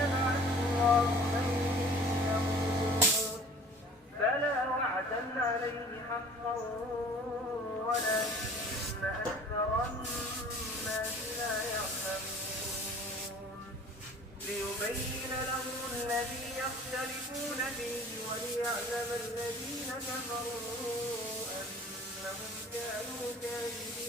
يبعث الله من يموت بلى وعدا عليه حقا ولكن أكثر الناس لا يعلمون ليبين لهم الذي يختلفون فيه وليعلم الذين كفروا أنهم كانوا كاذبين.